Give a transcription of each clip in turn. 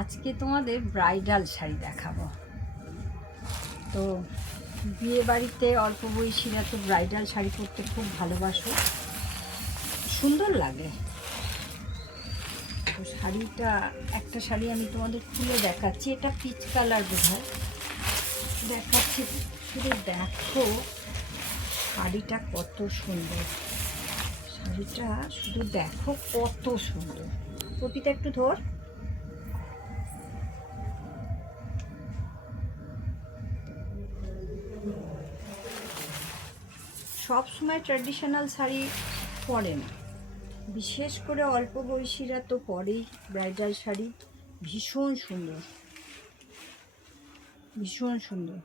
আজকে তোমাদের ব্রাইডাল শাড়ি দেখাবো। তো বিয়ে বাড়িতে অল্প বয়সীরা তো ব্রাইডাল শাড়ি পরতে খুব ভালোবাসো, সুন্দর লাগে। তো শাড়িটা, একটা শাড়ি আমি তোমাদের খুলে দেখাচ্ছি। এটা পিচ কালার বোধহয়, দেখাচ্ছি। শুধু দেখো শাড়িটা কত সুন্দর, শাড়িটা শুধু দেখো কত সুন্দর। কপিটা একটু ধর। সব সময় ট্র্যাডিশনাল শাড়ি পরে না, বিশেষ করে অল্প বয়সীরা তো পরেই ব্রাইডাল শাড়ি। ভীষণ সুন্দর, ভীষণ সুন্দর,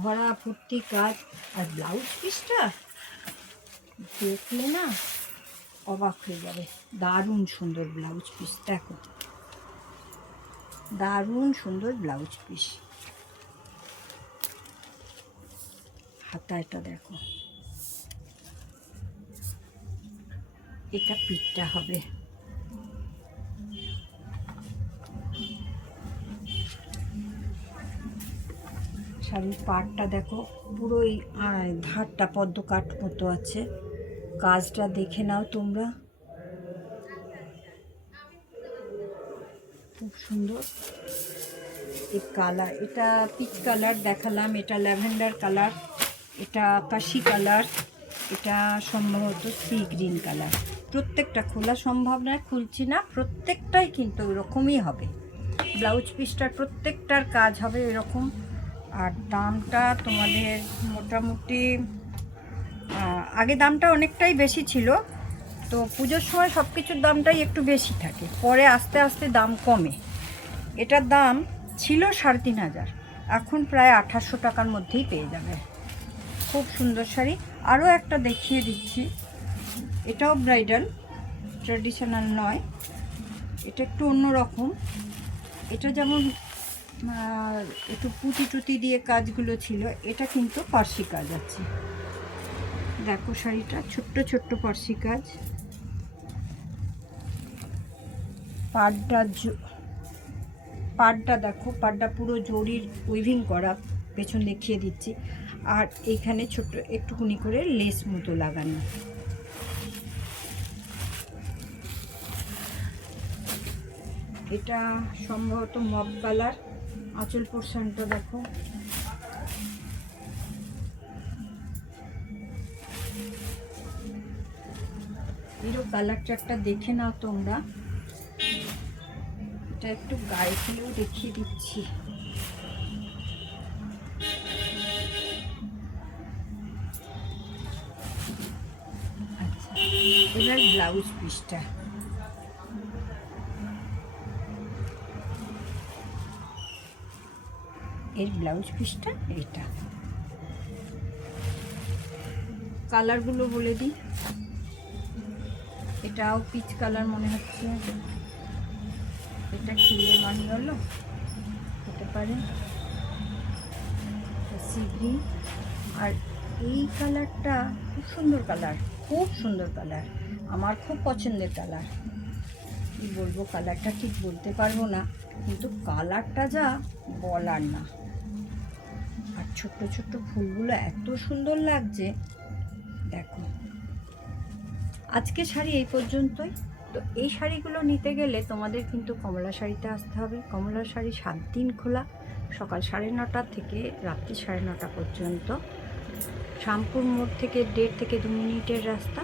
ভরা ভর্তি কাজ। আর ব্লাউজ পিসটা দেখলে না অবাক হয়ে যাবে, দারুণ সুন্দর ব্লাউজ পিস। দেখো দারুণ সুন্দর ব্লাউজ পিস। হাতাটা দেখো, এটা পিঠটা হবে। শাড়ির পাড়টা দেখো, পুরো এই ধারটা পদ্ম কাঠ মতো আছে। কাজটা দেখে নাও তোমরা, খুব সুন্দর। এই কালার, এটা পিচ কালার দেখালাম, এটা ল্যাভেন্ডার কালার, এটা আকাশি কালার, এটা সম্ভবত সি গ্রিন কালার। প্রত্যেকটা খোলা সম্ভব নয়, খুলছি না, প্রত্যেকটাই কিন্তু ওরকমই হবে। ব্লাউজ পিসটার প্রত্যেকটার কাজ হবে এরকম। আর দামটা তোমাদের মোটামুটি, আগে দামটা অনেকটাই বেশি ছিল, তো পুজোর সময় সব কিছুর দামটাই একটু বেশি থাকে, পরে আস্তে আস্তে দাম কমে। এটার দাম ছিল ৩৫০০, এখন প্রায় ২৮০০ টাকার মধ্যেই পেয়ে যাবে। খুব সুন্দর শাড়ি। আরও একটা দেখিয়ে দিচ্ছি, এটাও ব্রাইডাল, ট্র্যাডিশনাল নয়, এটা একটু অন্যরকম। এটা যেমন একটু পুঁতি টুতি দিয়ে কাজগুলো ছিল, এটা কিন্তু পার্সি কাজ আছে। দেখো শাড়িটা ছোট্ট ছোট্ট পার্সি কাজ। পাড়টা দেখো, পাড়টা পুরো জরির উইভিং করা, পেছন দেখিয়ে দিচ্ছি। আর এইখানে ছোট্ট একটুকুনি করে লেস মতো লাগানো। এটা সম্ভবত মব কালার। আঁচল পোর্শনটা দেখো, এরও কালার চারটা দেখে নাও তোমরা। এটা একটু গায়ে ফেলেও দেখিয়ে দিচ্ছি। আচ্ছা, এবার ব্লাউজ পিসটা, এর ব্লাউজ পিসটা এটা। কালারগুলো বলে দিই, এটাও পিচ কালার মনে হচ্ছে, এটা কি মানি হলো হতে পারে, সি গ্রিন। আর এই কালারটা খুব সুন্দর কালার, খুব সুন্দর কালার, আমার খুব পছন্দের কালার। কি বলবো, কালারটা ঠিক বলতে পারবো না, কিন্তু কালারটা যা বলার না। আর ছোট্ট ছোট্ট ফুলগুলো এত সুন্দর লাগছে, দেখো। আজকে শাড়ি এই পর্যন্তই। তো এই শাড়িগুলো নিতে গেলে তোমাদের কিন্তু কমলা শাড়িতে আসতে হবে। কমলা শাড়ি 7 দিন খোলা, সকাল 9:30 থেকে রাত্রি 9:30 পর্যন্ত। শামপুর মোড় থেকে 1.5 থেকে 2 মিনিটের রাস্তা।